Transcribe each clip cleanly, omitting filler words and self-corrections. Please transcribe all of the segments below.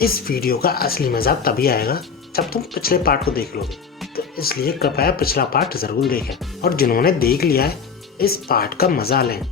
इस वीडियो का असली मजा तभी आएगा जब तुम पिछले पार्ट को देख लोगे, तो इसलिए कृपया पिछला पार्ट जरूर देखें और जिन्होंने देख लिया है इस पार्ट का मजा लें।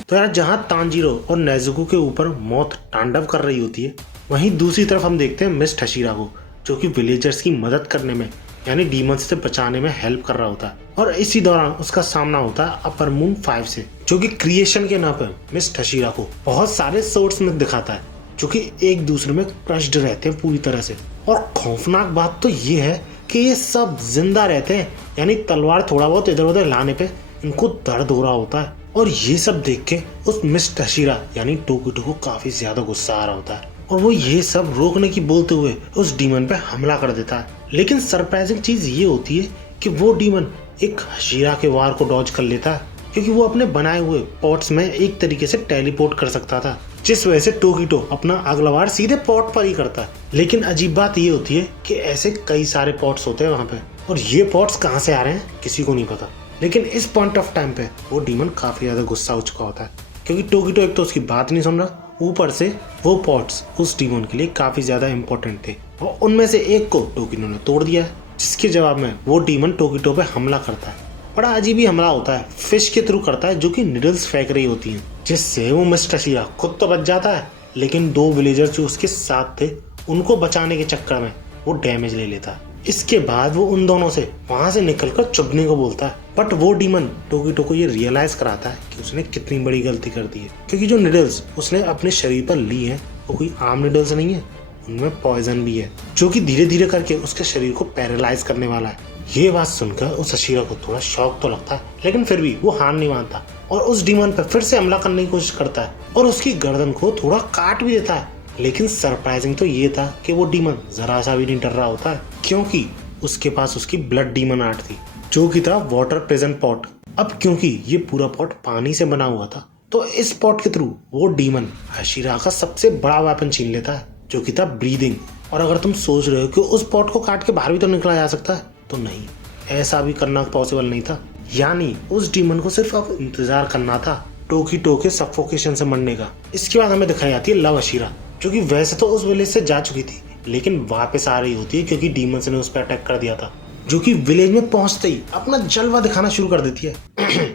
तो यार, जहां तांजीरो और नेजुको के ऊपर मौत तांडव कर रही होती है, वहीं दूसरी तरफ हम देखते हैं मिस टशीरा को, जो कि विलेजर्स की मदद करने में यानी डीमंस से बचाने में हेल्प कर रहा होता है। और इसी दौरान उसका सामना होता है अपर मून 5 से, जो कि क्रिएशन के नाम पर मिस टशीरा को बहुत सारे सोर्स में दिखाता है, जो कि एक दूसरे में क्रश्ड रहते हैं पूरी तरह से। और खौफनाक बात तो ये है कि ये सब जिंदा रहते हैं, यानी तलवार थोड़ा बहुत इधर उधर हिलाने पे इनको दर्द हो रहा होता है। और ये सब देख के उस मिस टशीरा यानी टोकिटो को काफी ज्यादा गुस्सा आ रहा होता है और वो ये सब रोकने की बोलते हुए उस डीमन पे हमला कर देता है। लेकिन सरप्राइजिंग चीज ये होती है कि वो डीमन एक हशीरा के वार को डॉज कर लेता है, क्योंकि वो अपने बनाए हुए पॉट्स में एक तरीके से टेलीपोर्ट कर सकता था, जिस वजह से टोकिटो अपना अगला वार सीधे पॉट पर ही करता है। लेकिन अजीब बात ये होती है कि ऐसे कई सारे पॉट्स होते हैं वहां पे, और ये पॉट्स कहाँ से आ रहे हैं किसी को नहीं पता। लेकिन इस पॉइंट ऑफ टाइम पे वो डीमन काफी ज्यादा गुस्सा हो चुका होता है, क्योंकि टोकिटो एक तो उसकी बात नहीं सुन रहा, ऊपर से वो पॉट्स उस डीमन के लिए काफी ज्यादा इंपॉर्टेंट थे और उनमें से एक को टोकिटो ने तोड़ दिया है, जिसके जवाब में वो डीमन टोकिटो पे हमला करता है। बड़ा अजीब ही हमला होता है, फिश के थ्रू करता है, जो कि निडल्स फेंक रही होती हैं, जिससे वो मिस टशीरा खुद तो बच जाता है, लेकिन दो विलेजर्स जो उसके साथ थे उनको बचाने के चक्कर में वो डैमेज ले लेता है। इसके बाद वो उन दोनों से वहां से निकलकर चुभने को बोलता है, बट वो डीमन टोकिटो को ये रियलाइज कराता है कि उसने कितनी बड़ी गलती कर दी है, क्योंकि जो निडल्स उसने अपने शरीर पर ली है वो कोई आम निडल्स नहीं है, उनमें पॉइजन भी है, जो कि धीरे धीरे करके उसके शरीर को पैरालाइज करने वाला है। ये बात सुनकर उस हशीरा को थोड़ा शौक तो लगता है, लेकिन फिर भी वो हार नहीं मानता और उस डीमन पर फिर से हमला करने की कोशिश करता है और उसकी गर्दन को थोड़ा काट भी देता है। लेकिन सरप्राइजिंग तो ये था कि वो डीमन जरा सा भी नहीं डर रहा होता है, क्योंकि उसके पास उसकी ब्लड डीमन आर्ट थी, जो कि था वाटर प्रेजेंट पॉट। अब क्योंकि ये पूरा पॉट पानी से बना हुआ था, तो इस पॉट के थ्रू वो डीमन हशीरा का सबसे बड़ा वेपन छीन लेता है, जो कि था ब्रीदिंग। और अगर तुम सोच रहे हो कि उस पॉट को काट के बाहर भी तो निकला जा सकता है, तो नहीं, ऐसा भी करना पॉसिबल नहीं था। यानी उस डीमन को सिर्फ अब इंतजार करना था टोकिटो के सफोकेशन से मरने का। इसके बाद हमें दिखाई जाती है लव हशीरा, जो कि वैसे तो उस विलेज से जा चुकी थी, लेकिन वापस आ रही होती है क्योंकि डीमंस ने उस पर अटैक कर दिया था, जो कि विलेज में पहुंचते ही अपना जलवा दिखाना शुरू कर देती है।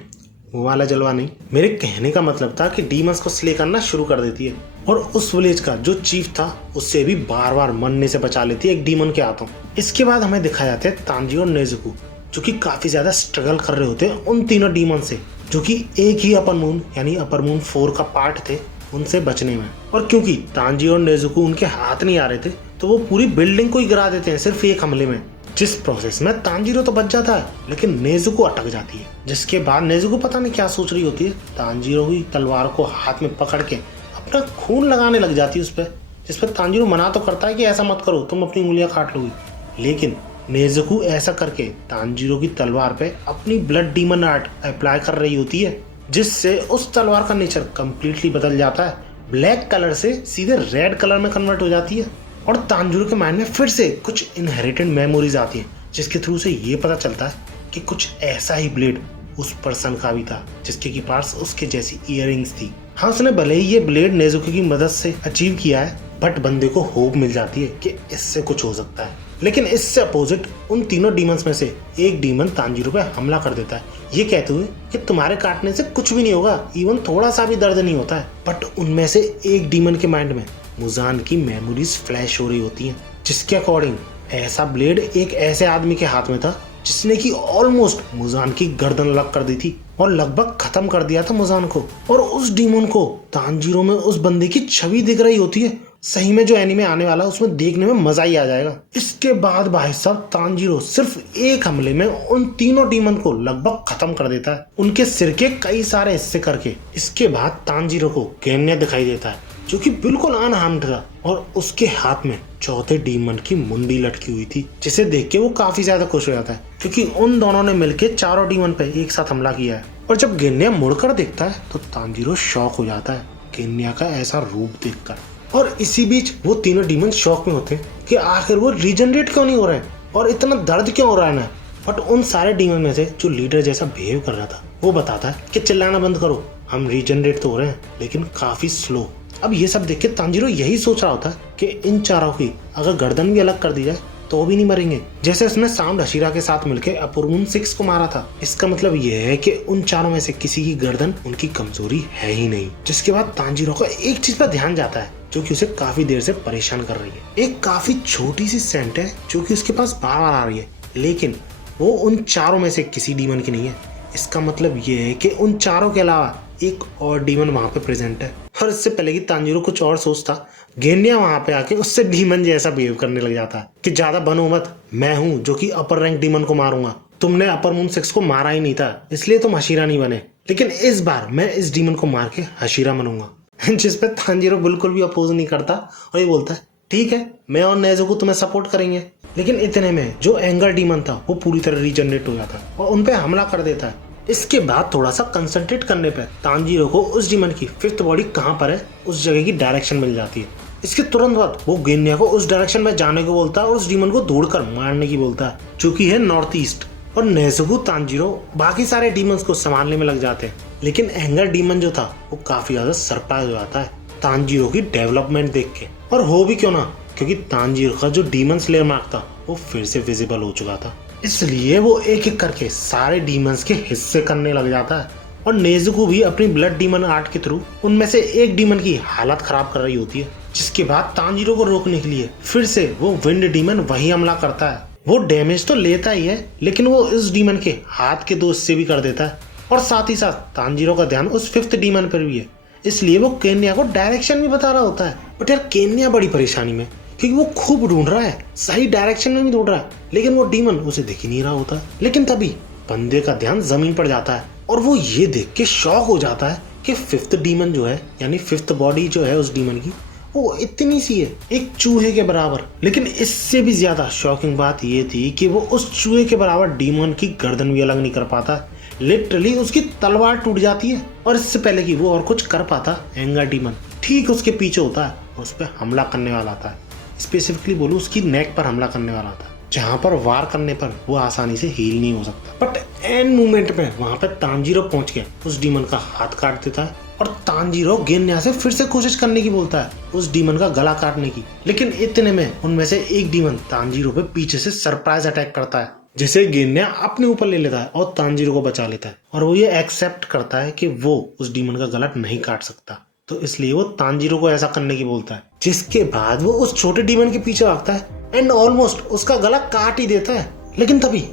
वो वाला जलवा नहीं, मेरे कहने का मतलब था कि डीमंस को स्ले करना शुरू कर देती है और उस विलेज का जो चीफ था उससे भी बार बार मरने से बचा लेती है एक डीमन के हाथों। इसके बाद हमें दिखाया जाते हैं तांजी और नेजुको, जो कि काफी ज्यादा स्ट्रगल कर रहे होते हैं उन तीनों डीमन से, जो कि एक ही अपर मून यानी अपर मून 4 का पार्ट थे, उनसे बचने में। और क्योंकि तांजी और नेजुको उनके हाथ नहीं आ रहे थे, तो वो पूरी बिल्डिंग को ही गिरा देते हैं सिर्फ एक हमले में, जिस प्रोसेस में तांजीरो तो बच जाता है, लेकिन नेजुको अटक जाती है। जिसके बाद नेजुको पता नहीं क्या सोच रही होती है, तांजीरो ही तलवार को हाथ में पकड़ के अपना खून लगाने लग जाती है उस पर, जिस पर तांजीरो मना तो करता है कि ऐसा मत करो, तुम अपनी उंगलियां काट लोगी, लेकिन नेजुको ऐसा करके तांजीरो की तलवार पे अपनी ब्लड डीमन आर्ट अप्लाई कर रही होती है, जिससे उस तलवार का नेचर कम्प्लीटली बदल जाता है, ब्लैक कलर से सीधे रेड कलर में कन्वर्ट हो जाती है। और तांजीरो के माइंड में फिर से कुछ इनहेरिटेड मेमोरीज आती हैं, जिसके थ्रू से ये पता चलता है कि कुछ ऐसा ही ब्लेड उस पर्सन का भी था, जिसके की पास उसके जैसी इयररिंग्स थी। हाँ, उसने भले ही ये ब्लेड नेजुको की मदद से अचीव किया है, बट बंदे को होप मिल जाती है कि इससे कुछ हो सकता है। लेकिन इससे अपोजिट उन तीनों डीमंस में से एक डीमन तांजीरो पे हमला कर देता है, ये कहते हुए कि तुम्हारे काटने से कुछ भी नहीं होगा, इवन थोड़ा सा भी दर्द नहीं होता है। बट उनमें से एक डीमन के माइंड में मुजान की मेमोरीज फ्लैश हो रही होती हैं, जिसके अकॉर्डिंग ऐसा ब्लेड एक ऐसे आदमी के हाथ में था जिसने की ऑलमोस्ट मुजान की गर्दन अलग कर दी थी और लगभग खत्म कर दिया था मुजान को। और उस डीमन को तांजीरो में उस बंदे की छवि दिख रही होती है। सही में जो एनीमे आने वाला है उसमें देखने में मजा ही आ जाएगा। इसके बाद भाई साहब तांजीरो सिर्फ एक हमले में उन तीनों डीमन को लगभग खत्म कर देता है, उनके सिर के कई सारे हिस्से करके। इसके बाद तांजीरो को गेन्या दिखाई देता है, जो कि बिल्कुल अनहार्म्ड था और उसके हाथ में चौथे डीमन की मुंडी लटकी हुई थी, जिसे देख के वो काफी ज्यादा खुश हो जाता है, क्योंकि उन दोनों ने मिलकर चारों डीमन पे एक साथ हमला किया है। और जब गेन्या मुड़कर देखता है तो तांजीरो शॉक हो जाता है गेन्या का ऐसा रूप देखकर। और इसी बीच वो तीनों डीमन शॉक में होते हैं कि आखिर वो रीजनरेट क्यों नहीं हो रहे हैं और इतना दर्द क्यों हो रहा है ना। बट उन सारे डीमन में से जो लीडर जैसा बिहेव कर रहा था वो बताता है कि चिल्लाना बंद करो, हम रीजनरेट तो हो रहे हैं लेकिन काफी स्लो। अब ये सब देख के तांजीरो यही सोच रहा होता है कि इन चारों की अगर गर्दन भी अलग कर दी जाए तो भी नहीं मरेंगे, जैसे उसने साउंड हशीरा के साथ मिलकर अपर मून 6 को मारा था। इसका मतलब ये है कि उन चारों में से किसी की गर्दन उनकी कमजोरी है ही नहीं। जिसके बाद तांजीरो का एक चीज पर ध्यान जाता है जो कि उसे काफी देर से परेशान कर रही है। एक काफी छोटी सी सेंट है जो कि उसके पास बार बार आ रही है, लेकिन वो उन चारों में से किसी डीमन की नहीं है। इसका मतलब ये है कि उन चारों के अलावा एक और डीमन वहां पे प्रेजेंट है। और इससे पहले कि तांजीरो कुछ और सोचता, गेन्या वहां पे आके उससे डीमन जैसा बिहेव करने लग जाता है कि ज्यादा बनो मत, मैं हूं जो कि अपर रैंक डीमन को मारूंगा। तुमने अपर मून 6 को मारा ही नहीं था इसलिए तुम हशीरा नहीं बने, लेकिन इस बार मैं इस डीमन को मार के हशीरा बनूंगा। जिसपे तांजीरो बिल्कुल भी अपोज नहीं करता और ये बोलता है ठीक है, मैं और नेज़ुको तुम्हें सपोर्ट करेंगे। लेकिन इतने में जो एंगर डीमन था वो पूरी तरह रीजनरेट हो जाता है और उनपे हमला कर देता है। इसके बाद थोड़ा सा कंसंट्रेट करने पे तांजीरो को उस डीमन की 5th बॉडी कहाँ पर है उस जगह की डायरेक्शन मिल जाती है। इसके तुरंत बाद वो गेन्या को उस डायरेक्शन में जाने को बोलता है और उस डीमन को दौड़कर मारने की बोलता है जो कि है नॉर्थ ईस्ट। और नेज़ुको तांजीरो बाकी सारे डीमंस को संभालने में लग जाते हैं, लेकिन एंगर डीमन जो था वो काफी ज्यादा सरप्राइज हो जाता है तांजीरो की डेवलपमेंट देख के। और हो भी क्यों ना, क्योंकि तांजीरो का जो डीमन स्लेयर मार्क था वो फिर से विजिबल हो चुका था। इसलिए वो एक एक करके सारे डीमंस के हिस्से करने लग जाता है और नेज़ुको भी अपनी ब्लड डीमन आर्ट के थ्रू उनमें से एक डीमन की हालत खराब कर रही होती है। जिसके बाद तांजीरो को रोकने के लिए फिर से वो विंड डीमन वही हमला करता है। वो डैमेज तो लेता ही है, लेकिन वो इस डीमन के हाथ के 2 हिस्से भी कर देता है और साथ ही साथ तांजीरो का ध्यान उस 5th डीमन पर भी है, इसलिए वो केन्या को डायरेक्शन भी बता रहा होता है। बट यार केन्या बड़ी परेशानी में, क्योंकि वो खूब ढूंढ रहा है, सही डायरेक्शन में भी ढूंढ रहा है, लेकिन वो डीमन उसे दिख ही नहीं रहा होता। लेकिन तभी बंदे का ध्यान जमीन पर जाता है और वो ये देख के शॉक हो जाता है कि 5th डीमन जो है यानी 5th बॉडी जो है उस डीमन की वो इतनी सी है, एक चूहे के बराबर। लेकिन इससे भी ज्यादा शॉकिंग बात ये थी कि वो उस चूहे के बराबर डीमन की गर्दन भी अलग नहीं कर पाता। लिटरली उसकी तलवार टूट जाती है और इससे पहले कि वो और कुछ कर पाता, एंगर डीमन ठीक उसके पीछे होता है और उस पर हमला करने वाला था। स्पेसिफिकली बोलूं उसकी नेक पर हमला करने वाला था, जहां पर वार करने पर वो आसानी से हील नहीं हो सकता। बट एंड मूवमेंट में वहां पर तांजीरो पहुंच के उस डीमन का हाथ काट देता है और तांजीरो गेन्या से फिर से कोशिश करने की बोलता है उस डीमन का गला काटने की। लेकिन इतने में उनमें से एक डीमन तांजीरो पे पीछे से सरप्राइज अटैक करता है, जिसे गेन्या अपने ऊपर ले लेता है और तांजीरो को बचा लेता है। और वो ये एक्सेप्ट करता है कि वो उस डीमन का गला नहीं काट सकता, तो इसलिए वो तांजीरो को ऐसा करने की बोलता है। जिसके बाद वो उस छोटे डीमन के पीछे भागता है एंड ऑलमोस्ट उसका गला काट ही देता है। लेकिन तभी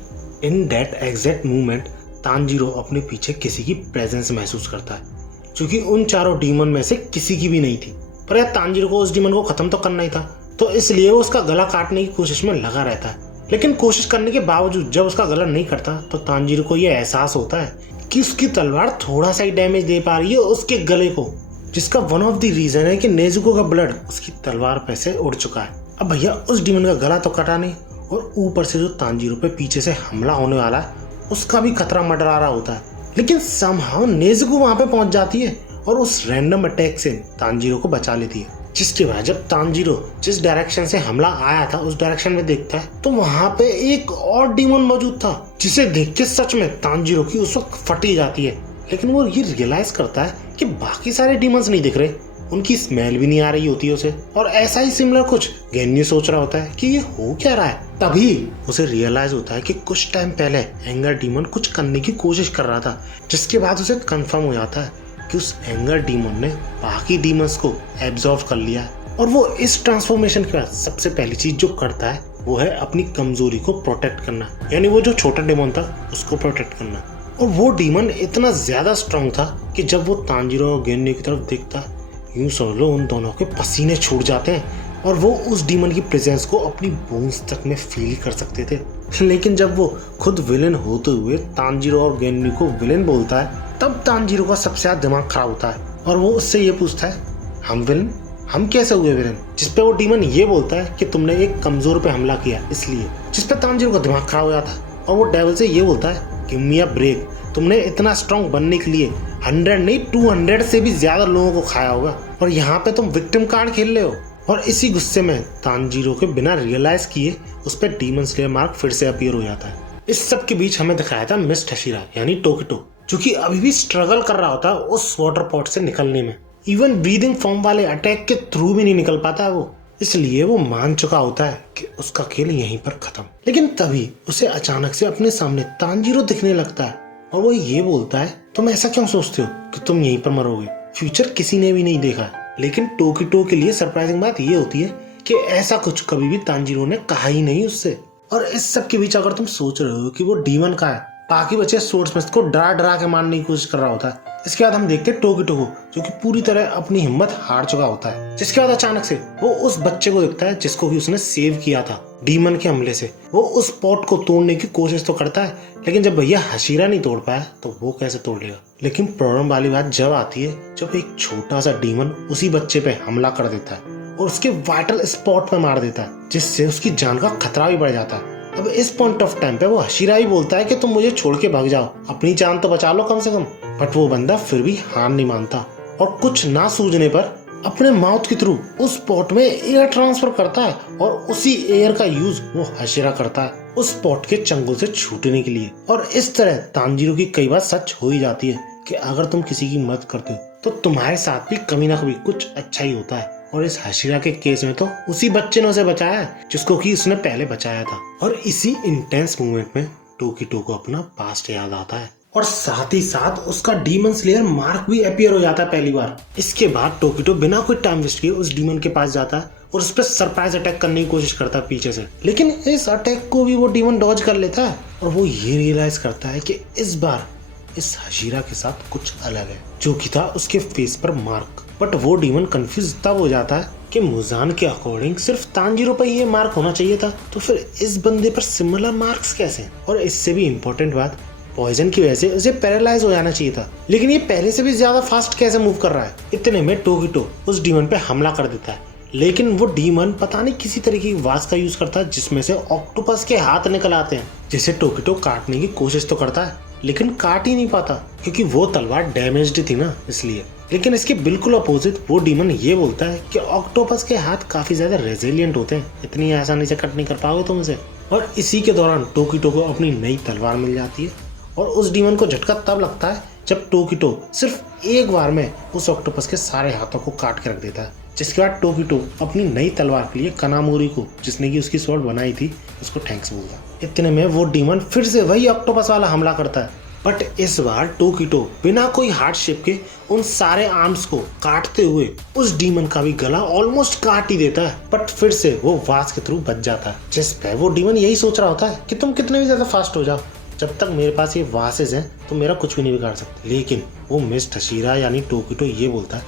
in that exact movement Tanjiro अपने पीछे किसी की प्रेजेंस महसूस करता है, जो कि उन चारों डीमन में से किसी की भी नहीं थी। पर यार तांजीरो को उस डीमन को खत्म तो करना ही था, तो इसलिए वो उसका गला काटने की कोशिश में लगा रहता है। लेकिन कोशिश करने के बावजूद जब उसका गला नहीं कटता तो तांजीरो को यह एहसास होता है कि उसकी तलवार थोड़ा सा ही डैमेज दे पा रही है उसके गले को, जिसका वन ऑफ द रीजन है कि नेज़ुको का ब्लड उसकी तलवार पे से उड़ चुका है। अब भैया उस डीमन का गला तो कटा नहीं और ऊपर से जो तांजीरो पे पीछे से हमला होने वाला है उसका भी खतरा मंडरा रहा होता है। लेकिन समहाउ नेज़ुको वहां पे पहुंच जाती है और उस रैंडम अटैक से तांजीरो को बचा लेती है। जिसके बाद जब तांजीरो जिस डायरेक्शन से हमला आया था उस डायरेक्शन में देखता है तो वहां पे एक और डीमन मौजूद था, जिसे देख के सच में तांजीरो की उस वक्त फटी जाती है। लेकिन वो ये रियलाइज करता है कि बाकी सारे डीमंस नहीं दिख रहे, उनकी स्मेल भी नहीं आ रही होती है उसे। और ऐसा ही सिमिलर कुछ गेन्यू सोच रहा होता है कि ये हो क्या रहा है। तभी उसे रियलाइज होता है कि कुछ टाइम पहले एंगर डीमन कुछ करने की कोशिश कर रहा था, जिसके बाद उसे कंफर्म हो जाता है कि उस एंगर डीमन ने बाकी डीमंस को एब्जॉर्ब कर लिया है। और वो इस ट्रांसफॉर्मेशन के बाद सबसे पहली चीज जो करता है वो है अपनी कमजोरी को प्रोटेक्ट करना, यानी वो जो छोटा डीमन था उसको प्रोटेक्ट करना। और वो डीमन इतना ज्यादा स्ट्रांग था कि जब वो तांजीरो और गेन्यू की तरफ देखता यूं समझ लो उन दोनों के पसीने छूट जाते हैं और वो उस डीमन की प्रेजेंस को अपनी बोन्स तक में फील कर सकते थे। लेकिन जब वो खुद विलेन होते हुए तांजीरो और गेन्यू को विलेन बोलता है तब तांजीरो का सबसे ज्यादा दिमाग खराब होता है और वो उससे ये पूछता है हम विलेन, हम कैसे हुए विलेन? जिसपे वो डीमन ये बोलता है कि तुमने एक कमजोर पे हमला किया इसलिए। जिसपे तांजीरो का दिमाग खराब हो जाता है और वो डेविल से ये बोलता है गिव मी अ ब्रेक, तुमने इतना स्ट्रांग बनने के लिए 100 नहीं 200 से भी ज्यादा लोगों को खाया होगा और यहाँ पे तुम विक्टिम कार्ड खेल रहे हो। और इसी गुस्से में तांजीरो के बिना रियलाइज किए उस पर डीमन स्लेयर मार्क फिर से अपीयर हो जाता है। इस सब के बीच हमें दिखाया था मिस्ट हशीरा यानी टोकिटो, जो कि अभी भी स्ट्रगल कर रहा होता है उस वाटर पॉट से निकलने में। इवन ब्रीदिंग फॉर्म वाले अटैक के थ्रू भी नहीं निकल पाता है वो, इसलिए वो मान चुका होता है कि उसका खेल यहीं पर खत्म। लेकिन तभी उसे अचानक से अपने सामने तांजीरो दिखने लगता है और वो ये बोलता है, तुम ऐसा क्यों सोचते हो कि तुम यहीं पर मरोगे? फ्यूचर किसी ने भी नहीं देखा। लेकिन टोकिटो के लिए सरप्राइजिंग बात ये होती है कि ऐसा कुछ कभी भी तांजीरो ने कहा ही नहीं उससे। और इस सब के बीच अगर तुम सोच रहे हो कि वो डीमन का है, बाकी बचे सोर्ड्समैन को डरा डरा के मारने की कोशिश कर रहा होता है। इसके बाद हम देखते हैं टोकिटो को, जो कि पूरी तरह अपनी हिम्मत हार चुका होता है। जिसके बाद अचानक से वो उस बच्चे को देखता है जिसको कि उसने सेव किया था डीमन के हमले से। वो उस पॉट को तोड़ने की कोशिश तो करता है, लेकिन जब भैया हशीरा नहीं तोड़ पाया तो वो कैसे तोड़ लेगा। लेकिन प्रॉब्लम वाली बात जब आती है जब एक छोटा सा डीमन उसी बच्चे पे हमला कर देता है और उसके वाइटल स्पॉट पे मार देता है, जिससे उसकी जान का खतरा भी बढ़ जाता है। अब इस पॉइंट ऑफ टाइम पे वो हशीरा ही बोलता है कि तुम मुझे छोड़ के भाग जाओ, अपनी जान तो बचा लो कम से कम। बट वो बंदा फिर भी हार नहीं मानता और कुछ ना सूझने पर अपने माउथ के थ्रू उस पॉट में एयर ट्रांसफर करता है और उसी एयर का यूज वो हशीरा करता है उस पॉट के चंगुल से छूटने के लिए। और इस तरह तांजीरो की कई बार सच हो ही जाती है कि अगर तुम किसी की मदद करते हो तो तुम्हारे साथ भी कभी ना कभी कुछ अच्छा ही होता है। और इस हशीरा के केस में तो उसी बच्चे ने उसे बचाया है जिसको कि उसने पहले बचाया था। और इसी इंटेंस मोमेंट में टोकिटो को अपना पास्ट याद आता है और साथ ही साथ उसका डीमन स्लेयर मार्क भी अपीयर हो जाता है पहली बार। इसके बाद टोकिटो बिना कोई टाइम वेस्ट किए उस डीमन के पास जाता है और उस पर सरप्राइज अटैक करने की कोशिश करता है पीछे से। लेकिन इस अटैक को भी वो डीमन डॉज कर लेता है और वो ये रियलाइज करता है कि इस बार इस हशीरा के साथ कुछ अलग है, जो कि था उसके फेस पर मार्क। बट वो डीमन कंफ्यूज तब हो जाता है कि मुजान के अकॉर्डिंग सिर्फ तांजीरो पर ये मार्क होना चाहिए था, तो फिर इस बंदे पर सिमिलर मार्क्स कैसे? और इससे भी इम्पोर्टेंट बात, पॉइजन की वजह से उसे पैरालाइज हो जाना चाहिए था, लेकिन ये पहले से भी ज्यादा फास्ट कैसे मूव कर रहा है? इतने में टोकिटो उस डीमन पे हमला कर देता है, लेकिन वो डीमन पता नहीं किसी तरीके की आवाज का यूज करता है जिसमें से ऑक्टोपस के हाथ निकल आते हैं, जिसे टोकिटो काटने की कोशिश तो करता है लेकिन काट ही नहीं पाता क्योंकि वो तलवार डैमेज्ड थी ना, इसलिए। लेकिन इसके बिल्कुल अपोजिट वो डीमन ये बोलता है कि ऑक्टोपस के हाथ काफी ज्यादा रेजिलिएंट होते हैं, इतनी आसानी से कट नहीं कर पाओगे तुम इसे। और इसी के दौरान टोकिटो को अपनी नई तलवार मिल जाती है और उस डीमन को झटका तब लगता है जब टोकिटो सिर्फ एक बार में उस ऑक्टोपस के सारे हाथों को काट के रख देता है। जिसके बाद टोकिटो अपनी नई तलवार के लिए कनामोरी को, जिसने की उसकी स्वॉर्ड बनाई थी, उसको थैंक्स बोलता है। इतने में वो डीमन फिर से वही ऑक्टोपस वाला हमला करता है, बट इस बार टोकिटो बिना कोई हार्डशिप के उन सारे आर्म्स को काटते हुए उस डीमन का भी गला ऑलमोस्ट काट ही देता है। बट फिर से वो वास के थ्रू बच जाता है, जिस पे वो डीमन यही सोच रहा होता है कि तुम कितने भी ज्यादा फास्ट हो जाओ, जब तक मेरे पास ये वासेस हैं तो मेरा कुछ भी नहीं बिगाड़ सकते। लेकिन वो मिस्ट हशीरा यानी टोकिटो ये बोलता है,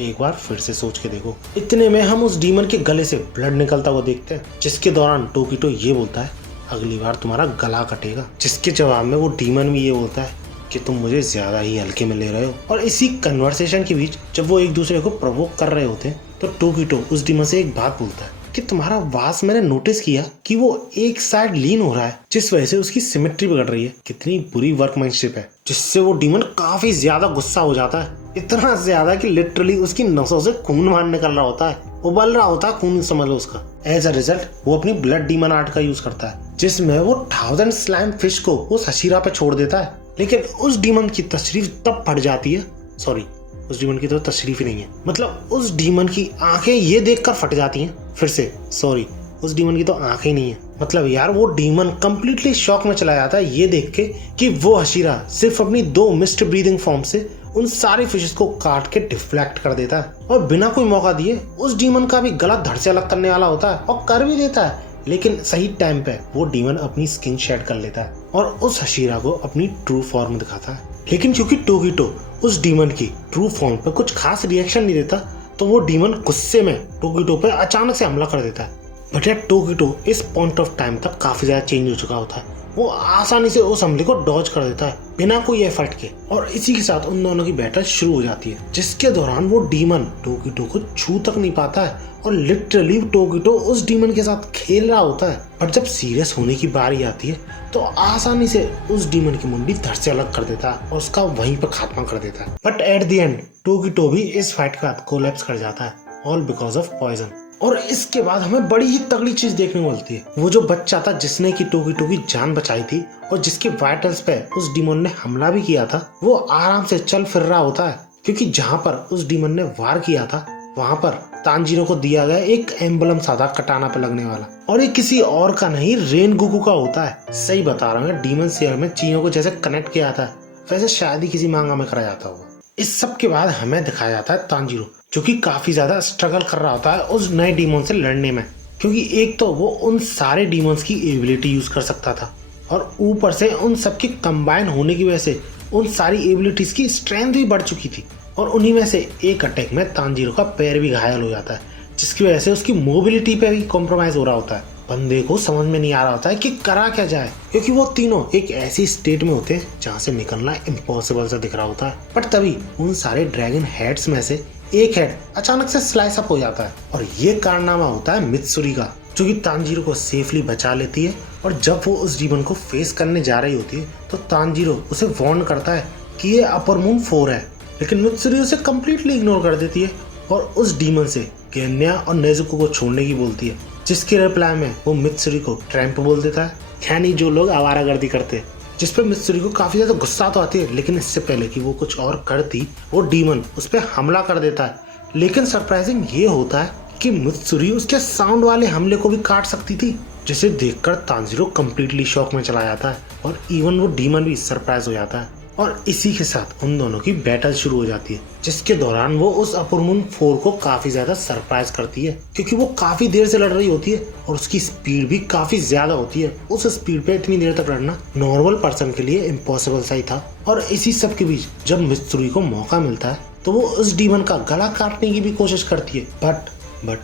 एक बार फिर से सोच के देखो। इतने में हम उस डीमन के गले से ब्लड निकलता हुआ देखते हैं, जिसके दौरान टोकिटो ये बोलता है, अगली बार तुम्हारा गला कटेगा। जिसके जवाब में वो डीमन भी ये बोलता है कि तुम मुझे ज्यादा ही हल्के में ले रहे हो। और इसी कन्वर्सेशन के बीच जब वो एक दूसरे को प्रोवोक कर रहे होते हैं तो टोकिटो उस डीमन से एक बात बोलता है कि तुम्हारा वास मैंने नोटिस किया कि वो एक साइड लीन हो रहा है, जिस वजह से उसकी सिमेट्री बिगड़ रही है। कितनी बुरी वर्कमैनशिप है। जिससे वो डीमन काफी ज्यादा गुस्सा हो जाता है, इतना ज्यादा कि लिटरली उसकी नसों से खून बाहर निकल रहा होता है, उबल रहा होता है खून, समझ लो उसका। एज अ रिजल्ट वो अपनी ब्लड डीमन आर्ट का यूज करता है, जिसमें वो 1000 स्लाइम फिश को उस हशीरा पे छोड़ देता है। लेकिन उस डीमन की तशरीफ तब फट जाती है, सॉरी उस डीमन की तो तशरीफ ही नहीं है, मतलब उस डीमन की आंखें ये देखकर फट जाती हैं। फिर से सॉरी, उस डीमन की तो आंखें नहीं है, मतलब यार वो डीमन कंप्लीटली शॉक में चला जाता है ये देख के कि वो हशीरा सिर्फ अपनी 2 मिस्ट ब्रीदिंग फॉर्म से उन सारी फिशेस को काट के डिफ्लेक्ट कर देता है और बिना कोई मौका दिए उस डीमन का भी गला धड़ से अलग करने वाला होता है और कर भी देता है। लेकिन सही टाइम पे वो डीमन अपनी स्किन शेड कर लेता है और उस हशीरा को अपनी ट्रू फॉर्म दिखाता है। लेकिन क्योंकि टोकिटो उस डीमन की ट्रू फॉर्म पे कुछ खास रिएक्शन नहीं देता, तो वो डीमन गुस्से में टोकिटो पे अचानक से हमला कर देता है। बट यार टोकिटो इस पॉइंट ऑफ टाइम तक काफी ज्यादा चेंज हो चुका होता है, वो आसानी से उस हमले को डॉज कर देता है बिना कोई एफर्ट के। और इसी के साथ उन दोनों की बैटल शुरू हो जाती है, जिसके दौरान वो डीमन टोकिटो को छू तक नहीं पाता है और लिटरली टोकिटो उस डीमन के साथ खेल रहा होता है। बट जब सीरियस होने की बारी आती है तो आसानी से उस डीमन की मुंडी धड़ से अलग कर देता है और उसका वहीं पर खात्मा कर देता है। बट एट द एंड टोकिटो भी इस फाइट के बाद कोलैप्स कर जाता है, ऑल बिकॉज ऑफ पॉइजन। और इसके बाद हमें बड़ी ही तगड़ी चीज देखने को मिलती है। वो जो बच्चा था जिसने की टोकी टोकी जान बचाई थी और जिसके वाइटल्स पे उस डीमन ने हमला भी किया था, वो आराम से चल फिर रहा होता है, क्योंकि जहाँ पर उस डीमन ने वार किया था वहां पर तांजीरो को दिया गया एक एम्बलम सा था कटाना पे लगने वाला, और ये किसी और का नहीं रेन गोकू का होता है। सही बता रहा हूँ, डीमन स्लेयर में चीनों को जैसे कनेक्ट किया था वैसे शायद ही किसी मांगा में करा जाता होगा। इस सब के बाद हमें दिखाया जाता है तांजीरो जो कि काफी ज्यादा स्ट्रगल कर रहा होता है उस नए डीमन से लड़ने में, क्योंकि एक तो वो उन सारे डीमंस की एबिलिटी यूज कर सकता था और ऊपर से उन सबके कंबाइन होने की वजह से उन सारी एबिलिटीज की स्ट्रेंथ भी बढ़ चुकी थी। और उन्हीं में से एक अटैक में तांजीरो का पैर भी घायल हो जाता है, जिसकी वजह से उसकी मोबिलिटी पे भी कॉम्प्रोमाइज हो रहा होता है। बंदे को समझ में नहीं आ रहा होता है कि करा क्या जाए, क्योंकि वो तीनों एक ऐसी स्टेट में होते हैं जहाँ से निकलना इम्पॉसिबल सा दिख रहा होता है। पर तभी उन सारे ड्रैगन हेड्स में से एक हेड अचानक से स्लाइस अप हो जाता है और ये कारनामा होता है मित्सुरी का, जो कि तांजीरो को सेफली बचा लेती है। और जब वो उस डीमन को फेस करने जा रही होती है तो तांजीरो उसे वार्न करता है कि ये अपर मून 4 है, लेकिन मित्सुरी उसे कम्प्लीटली इग्नोर कर देती है और उस डीमन से गेन्या और नेजुको को छोड़ने की बोलती है, जिसके रिप्लाई में वो मित्सुरी को ट्रैम्प बोल देता है, यानी जो लोग आवारागर्दी करते हैं, जिस पर मित्सुरी को काफी ज्यादा गुस्सा तो आती है। लेकिन इससे पहले कि वो कुछ और करती, वो डीमन उस पर हमला कर देता है। लेकिन सरप्राइजिंग ये होता है कि मित्सुरी उसके साउंड वाले हमले को भी काट सकती थी, जिसे देखकर तांजीरो कम्प्लीटली शॉक में चला जाता है और इवन वो डीमन भी सरप्राइज हो जाता है। और इसी के साथ उन दोनों की बैटल शुरू हो जाती है, जिसके दौरान वो उस अपर मून 4 को काफी ज्यादा सरप्राइज करती है, क्योंकि वो काफी देर से लड़ रही होती है और उसकी स्पीड भी काफी ज्यादा होती है। उस स्पीड पे इतनी देर तक लड़ना नॉर्मल पर्सन के लिए इम्पॉसिबल सा ही था। और इसी सब के बीच जब मित्सुरी को मौका मिलता है तो वो उस डीमन का गला काटने की भी कोशिश करती है, बट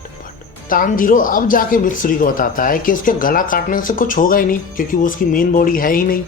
तांजीरो अब जाके मित्सुरी को बताता है कि उसके गला काटने से कुछ होगा ही नहीं, क्योंकि वो उसकी मेन बॉडी है ही नहीं।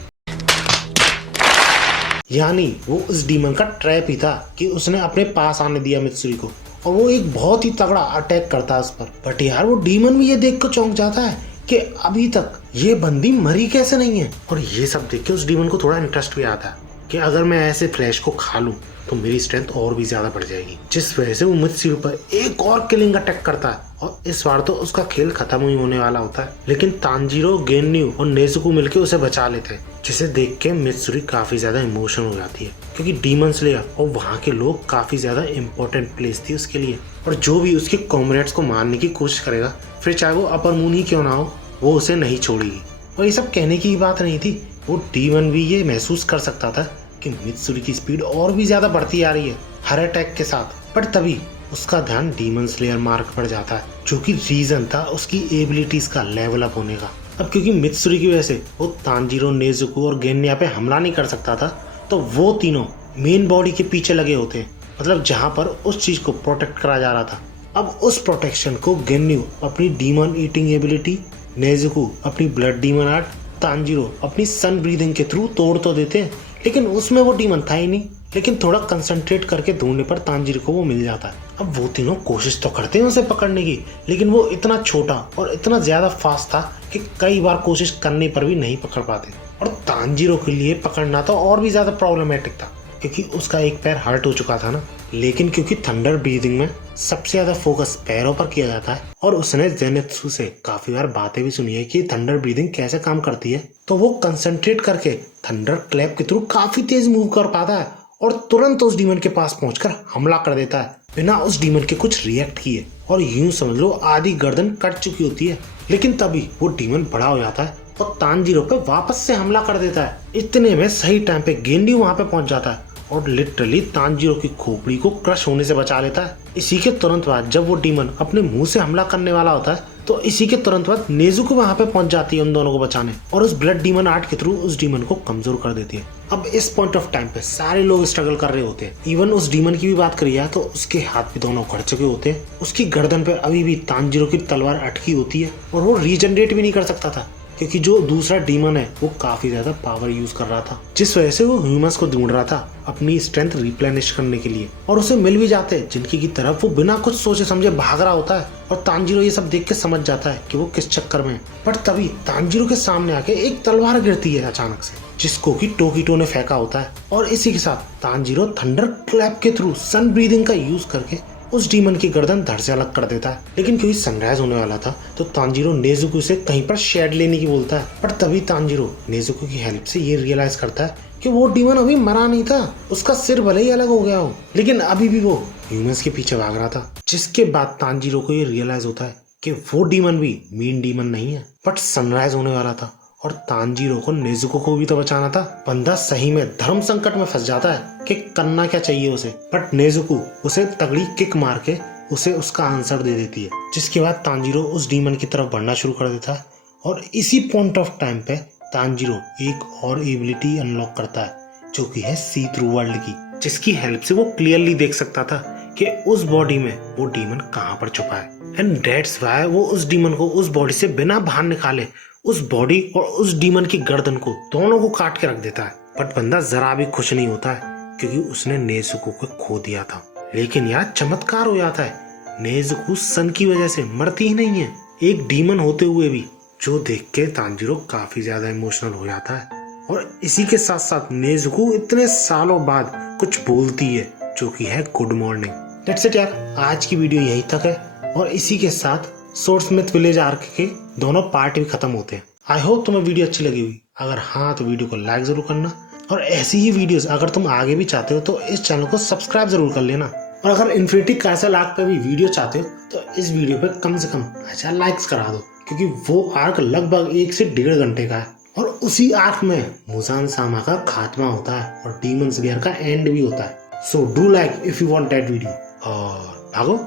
यानी वो उस डीमन का ट्रैप ही था कि उसने अपने पास आने दिया मित्सुरी को, और वो एक बहुत ही तगड़ा अटैक करता है उस पर। बट यार वो डीमन भी ये देख कर चौंक जाता है कि अभी तक ये बंदी मरी कैसे नहीं है। और ये सब देख के उस डीमन को थोड़ा इंटरेस्ट भी आता है कि अगर मैं ऐसे फ्लैश को खा लूं तो मेरी स्ट्रेंथ और भी ज्यादा बढ़ जाएगी, जिस वजह से वो मित्सुरी पर एक और किलिंग अटैक करता है। और इस बार तो उसका खेल खत्म ही होने वाला होता है, लेकिन तांजीरो, गेन्यू और नेजुको मिलकर उसे बचा लेते हैं, जिसे देख के मित्सुरी काफी ज्यादा इमोशनल हो जाती है, क्योंकि डीमन स्लेयर और वहाँ के लोग काफी ज्यादा इम्पोर्टेंट प्लेस थी उसके लिए। और जो भी उसके कॉमरेड्स को मारने की कोशिश करेगा, फिर चाहे वो अपर मून ही क्यों ना हो, वो उसे नहीं छोड़ेगी। और ये सब कहने की बात नहीं थी, वो डीमन भी ये महसूस कर सकता था कि मित्सुरी की स्पीड और भी ज्यादा बढ़ती आ रही है हर अटैक के साथ। पर तभी उसका ध्यान डीमन स्लेयर मार्क पर जाता है, जो कि रीजन था उसकी एबिलिटीज का लेवल अप होने का। अब क्योंकि मित्सुरी की वजह से वो तांजीरो, नेजुको और गेन्या पे हमला नहीं कर सकता था, तो वो तीनों मेन बॉडी के पीछे लगे होते हैं, मतलब जहाँ पर उस चीज को प्रोटेक्ट करा जा रहा था। अब उस प्रोटेक्शन को गेन्यू अपनी डीमन ईटिंग एबिलिटी, नेजुको अपनी ब्लड डीमन आर्ट, तांजीरो अपनी सन ब्रीदिंग के थ्रू तोड़ तो देते हैं, लेकिन उसमें वो डीमन था ही नहीं। लेकिन थोड़ा कंसंट्रेट करके ढूंढने पर तांजीरो को वो मिल जाता है। अब वो तीनों कोशिश तो करते हैं उसे पकड़ने की, लेकिन वो इतना छोटा और इतना ज्यादा फास्ट था कि कई बार कोशिश करने पर भी नहीं पकड़ पाते। और तांजीरो के लिए पकड़ना तो और भी ज्यादा प्रॉब्लमेटिक था, क्योंकि उसका एक पैर हर्ट हो चुका था ना। लेकिन क्योंकि थंडर ब्रीदिंग में सबसे ज्यादा फोकस पैरों पर किया जाता है और उसने जेनेत्सु से काफी बार बातें भी सुनी है कि थंडर ब्रीदिंग कैसे काम करती है, तो वो कंसंट्रेट करके थंडर क्लैप के थ्रू काफी तेज मूव कर पाता है और तुरंत उस डीमन के पास पहुंचकर हमला कर देता है बिना उस डीमन के कुछ रिएक्ट किए। और यूं समझ लो आधी गर्दन कट चुकी होती है, लेकिन तभी वो डीमन बड़ा हो जाता है और तांजीरो पे वापस से हमला कर देता है। इतने में सही टाइम पे गेन्यू वहां पे पहुंच जाता है और लिटरली तांजीरो की खोपड़ी को क्रश होने से बचा लेता है। इसी के तुरंत बाद जब वो डीमन अपने मुंह से हमला करने वाला होता है, तो इसी के तुरंत बाद नेजुको वहां पे पहुंच जाती है उन दोनों को बचाने और उस ब्लड डीमन आर्ट के थ्रू उस डीमन को कमजोर कर देती है। अब इस पॉइंट ऑफ टाइम पे सारे लोग स्ट्रगल कर रहे होते हैं। इवन उस डीमन की भी बात करिए तो उसके हाथ भी दोनों उखड़ चुके होते हैं, उसकी गर्दन पे अभी भी तांजीरो की तलवार अटकी होती है और वो रीजनरेट भी नहीं कर सकता था, क्योंकि जो दूसरा डीमन है वो काफी ज्यादा पावर यूज कर रहा था, जिस वजह से वो ह्यूमंस को ढूंढ रहा था अपनी स्ट्रेंथ रिप्लेनिश करने के लिए। और उसे मिल भी जाते हैं जिनकी की तरफ वो बिना कुछ सोचे समझे भाग रहा होता है और तांजीरो ये सब देख के समझ जाता है कि वो किस चक्कर में है। पर तभी तांजीरो के सामने आके एक तलवार गिरती है अचानक से, जिसको कि टोकीटो ने फेंका होता है। और इसी के साथ तांजीरो थंडर क्लैप के थ्रू सन ब्रीदिंग का यूज करके उस डीमन की गर्दन धड़ से अलग कर देता है। लेकिन क्योंकि सनराइज होने वाला था तो तांजीरो नेजुको से कहीं पर शेड लेने की बोलता है, पर तभी तांजीरो नेजुको की हेल्प से ये रियलाइज करता है कि वो डीमन अभी मरा नहीं था, उसका सिर भले ही अलग हो गया हो लेकिन अभी भी वो ह्यूमंस के पीछे भाग रहा था। जिसके बाद तांजीरो को ये रियलाइज होता है कि वो डीमन भी मीन डीमन नहीं है, बट सनराइज होने वाला था और तांजीरो को नेजुको को भी तो बचाना था। बंदा सही में धर्म संकट में फंस जाता है कि करना क्या चाहिए उसे, बट नेजुको उसे तगड़ी किक मार के उसे उसका आंसर दे देती है। जिसके बाद तांजीरो उस डीमन की तरफ बढ़ना शुरू कर देता है और इसी पॉइंट ऑफ टाइम पे तांजीरो एक और एबिलिटी अनलॉक करता है जो कि है सी थ्रू वर्ल्ड की, जिसकी हेल्प से वो क्लियरली देख सकता था कि उस बॉडी में वो डीमन कहाँ पर छुपा है। एंड दैट्स व्हाई वो उस डीमन को उस बॉडी से बिना बाहर निकाले उस बॉडी और उस डीमन की गर्दन को दोनों को काट के रख देता है। बट बंदा जरा भी खुश नहीं होता है क्योंकि उसने नेजुको को खो दिया था। लेकिन यार चमत्कार हो जाता है, नेजुको सन की वजह से मरती ही नहीं है, एक डीमन होते हुए भी, जो देख के तांजीरो काफी ज्यादा इमोशनल हो जाता है। और इसी के साथ साथ नेजुको इतने सालों बाद कुछ बोलती है जो कि है गुड मॉर्निंग। दैट्स इट यार, आज की वीडियो यहीं तक है और इसी के साथ स्वर्ड्समिथ विलेज आर्क के दोनों पार्ट भी खत्म होते हैं। आई होप तुम्हें वीडियो अच्छी लगी हुई, अगर हाँ तो वीडियो को लाइक जरूर करना और ऐसी ही वीडियोस अगर तुम आगे भी चाहते हो तो इस चैनल को सब्सक्राइब जरूर कर लेना। और अगर इन्फिनिटी कासल आर्क पे भी वीडियो चाहते हो तो इस वीडियो पे कम से कम 1000 लाइक्स करा दो, क्योंकि वो आर्क लगभग 1 से 1.5 घंटे का है और उसी आर्क में मुजान सामा का खात्मा होता है और डीमन स्लेयर का एंड भी होता है। So do like if you want that video और भागो।